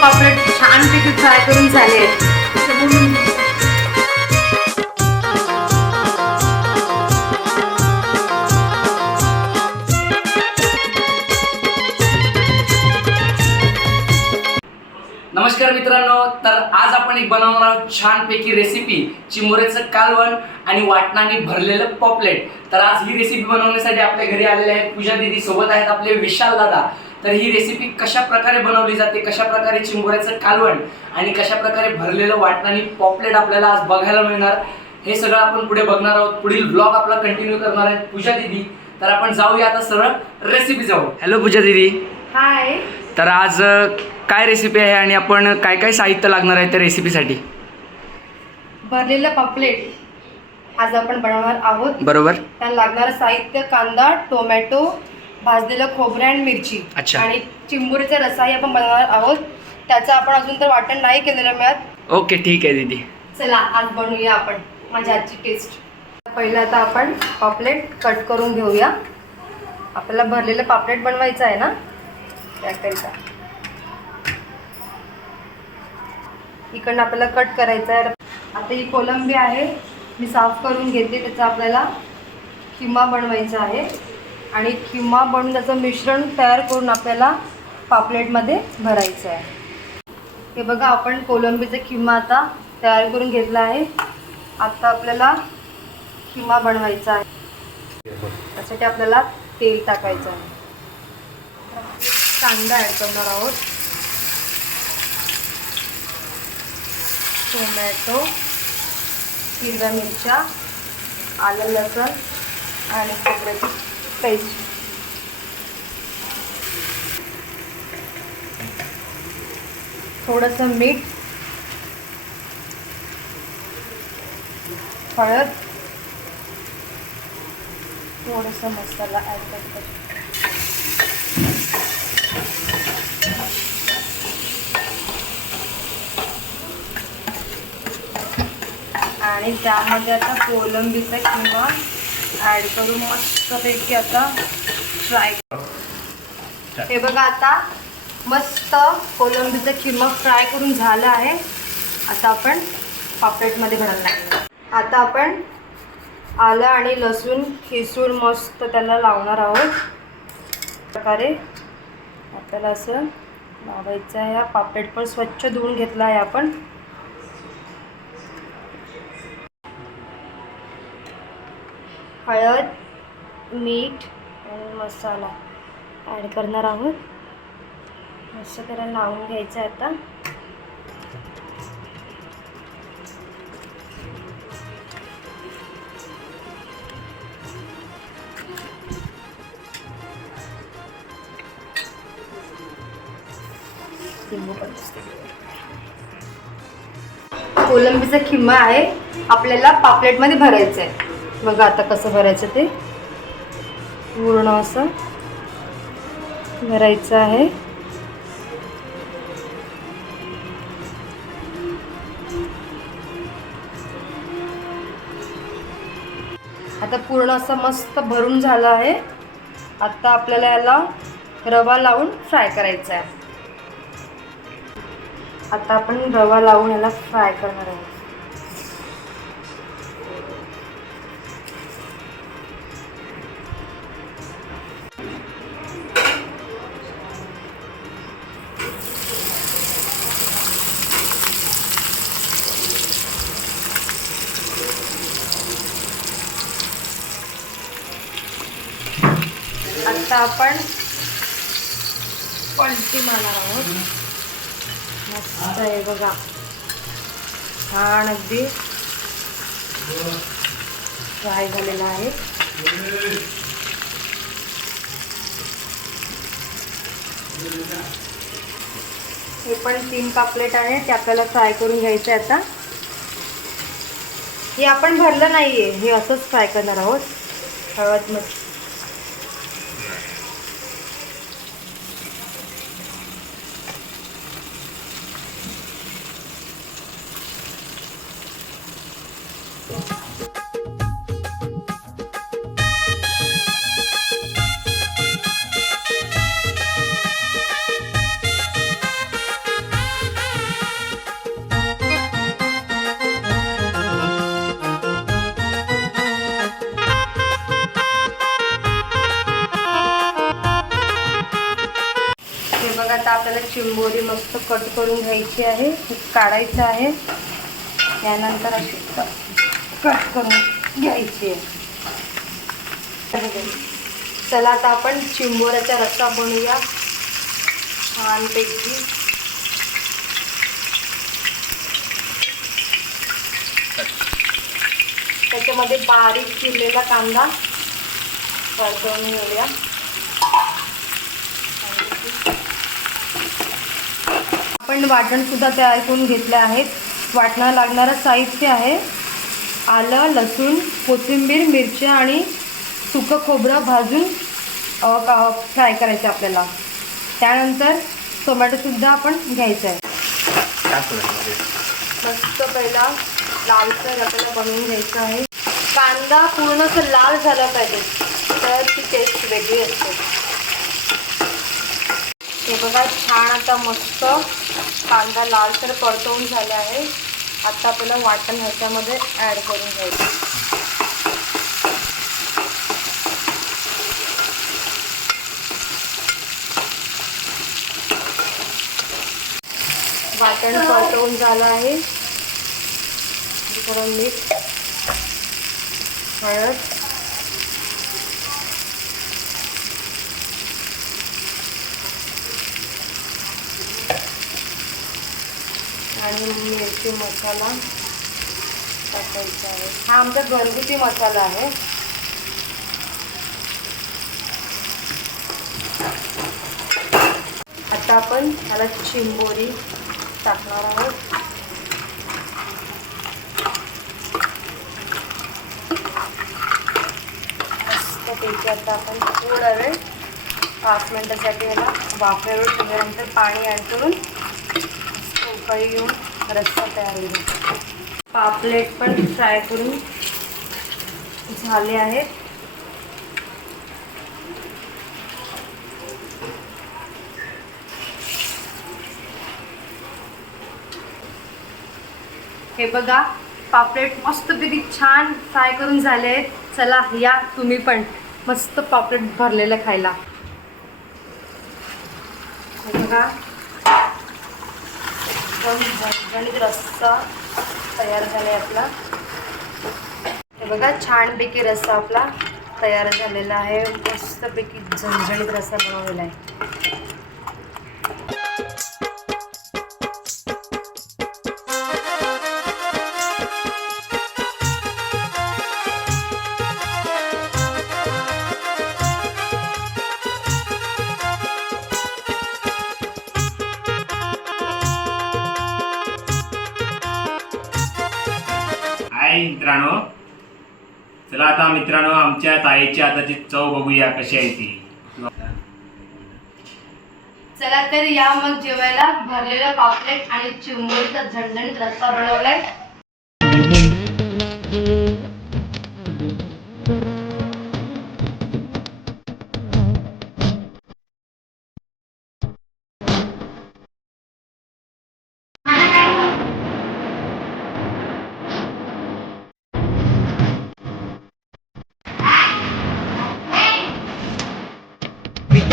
पापलेट छानपैकी फ्राय करून झाले नमस्कार मित्रांनो तर आज आपण एक बनवणार आहोत छानपैकी रेसिपी चिमोरेचं कालवण आणि वाटणाने भरलेलं पॉपलेट तर आज ही रेसिपी बनवण्यासाठी आपल्या घरी आलेले आहेत पूजा दिदी सोबत आहेत आपले विशाल दादा. तर ही रेसिपी कशा प्रकारे बनवली जाते कशा प्रकारे चिंबोऱ्याचं कालवण आणि कशा प्रकारे भरलेलं वाटणाने पॉपलेट आपल्याला आज बघायला मिळणार हे सगळं आपण पुढे बघणार आहोत. पुढील ब्लॉग आपला कंटिन्यू करणार आहे पूजा दिदी. तर आपण जाऊया आता सरळ रेसिपी जाऊ हॅलो पूजा दिदी. हाय तर आज काय रेसिपी आहे आणि आपण काय काय साहित्य लागणार आहे त्या रेसिपीसाठी भरलेलं पापलेट आज आपण बनवणार आहोत. बरोबर. त्याला लागणारं साहित्य कांदा टोमॅटो भाजलेलं खोबरं आणि मिरची अच्छा. आणि चिंबुरीचा रसाही आपण बनवणार आहोत. त्याचं आपण अजून तर वाटण नाही केलेलं मिळत. ओके ठीक आहे दीदी. चला आज बनवूया आपण. माझ्या आजची टेस्ट पहिलं आता आपण पापलेट कट करून घेऊया. आपल्याला भरलेलं पापलेट बनवायचं आहे ना? त्याकरिता इकडनं आपल्याला कट करायचं आहे. आता ही कोलंबी आहे. मी साफ करून घेते. त्याचा आपल्याला किमा बनवायचा आहे. आणि किमा बनवून त्याचं मिश्रण तयार करून आपल्याला पापलेटमध्ये भरायचं आहे. हे बघा आपण कोलंबीचा किमा आता तयार करून घेतला आहे. आता आपल्याला किमा बनवायचा आहे. त्यासाठी आपल्याला तेल टाकायचं आहे. कांदा ॲड करणार आहोत. टोमॅटो हिरव्या मिरच्या आलं लसण आणि खोबऱ्याची पेस्ट थोडंसं मीठ. हळद. थोडासा मसाला ॲड करतो आणि त्यामध्ये आता कोलंबीचं किंवा ॲड करून मस्तपैकी आता फ्राय हे बघा आता मस्त कोलंबीचं किंवा फ्राय करून झालं आहे. आता आपण पापलेटमध्ये भरायला लागलो आता आपण आलं आणि लसूण खिसून मस्त त्याला लावणार आहोत. प्रकारे आपल्याला असं लावायचं आहे. हा पापलेट पण स्वच्छ धुवून घेतला आहे आपण. हळद मीठ आणि मसाला ॲड करणार आहोत. मस्त त्याला लावून घ्यायचं आहे आता. कोलंबीचा खिमा आहे. आपल्याला पापलेटमध्ये भरायचं आहे बघा आता कसं भरायचं ते. पूर्ण असं भरायचं आहे. आता पूर्ण असं मस्त भरून झालं आहे. आता आपल्याला याला रवा लावून फ्राय करायचा आहे आता आपण रवा लावून याला फ्राय करणार आहोत. आता आपण पलटी मारणार आहोत. मस्त आहे बघा. छान अगदी फ्राय झालेला आहे. हे पण तीन पापलेट आहे ते आपल्याला फ्राय करून घ्यायचे आहे आता. हे आपण भरलं नाहीये हे असंच फ्राय करणार आहोत. हळद मस्त. चिंबोरी मस्त कट करून घ्यायची आहे काढायचं आहे. त्यानंतर अशी कट करून घ्यायची आहे. चला आता आपण चिंबोऱ्याचा रस्सा बनवूया. छानपैकी. त्याच्यामध्ये बारीक चिरलेला कांदा परतवून घेऊया. आपण वाटणसुद्धा तयार करून घेतले आहेत. वाटणं लागणारं साहित्य आहे. आलं लसूण कोथिंबीर मिरच्या आणि सुकं खोबरं भाजून का फ्राय करायचं आपल्याला. त्यानंतर टोमॅटोसुद्धा आपण घ्यायचं आहे. मस्त पहिला लालसर आपल्याला बनवून घ्यायचं आहे. कांदा पूर्ण असं लाल झाला पाहिजे. तर ती टेस्ट वेगळी असते. हे बघा छान आता मस्त कांदा लालसर परतवून झाला आहे. आता आपल्याला वाटण ह्याच्यामध्ये ॲड करून घ्यायचं. वाटण परतवून झालं आहे. थोडं मीठ हळद. आणि मिरची मसाला टाकायचा आहे. हा आमचा घरगुती मसाला आहे. आता आपण ह्याला चिंबोरी टाकणार आहोत. त्याची आता आपण थोडा वेळ पाच मिनटासाठी याला वाफेवर ठेवल्यानंतर पाणी ॲड करून उकळी घेऊन रस्सा तयार होईल. पापलेट पण फ्राय करून झाले आहेत. हे बघा पापलेट मस्तपैकी छान फ्राय करून झाले आहेत. चला या तुम्ही पण. मस्त पापलेट भरलेलं खायला. बघा. एकदम झणझणीत रस्सा तयार झाला आहे आपला. हे बघा छानपैकी रस्सा आपला तयार झालेला आहे. मस्तपैकी झणझणीत रस्सा बनवलेला आहे. मित्रांनो चला आता मित्रांनो आमच्या ताईची आताची चव बघूया कशी आहे ती. चला तर या मग जेवायला भरलेलं पापलेट आणि चिंबोरीचा झणझणीत रस्ता बनवलाय.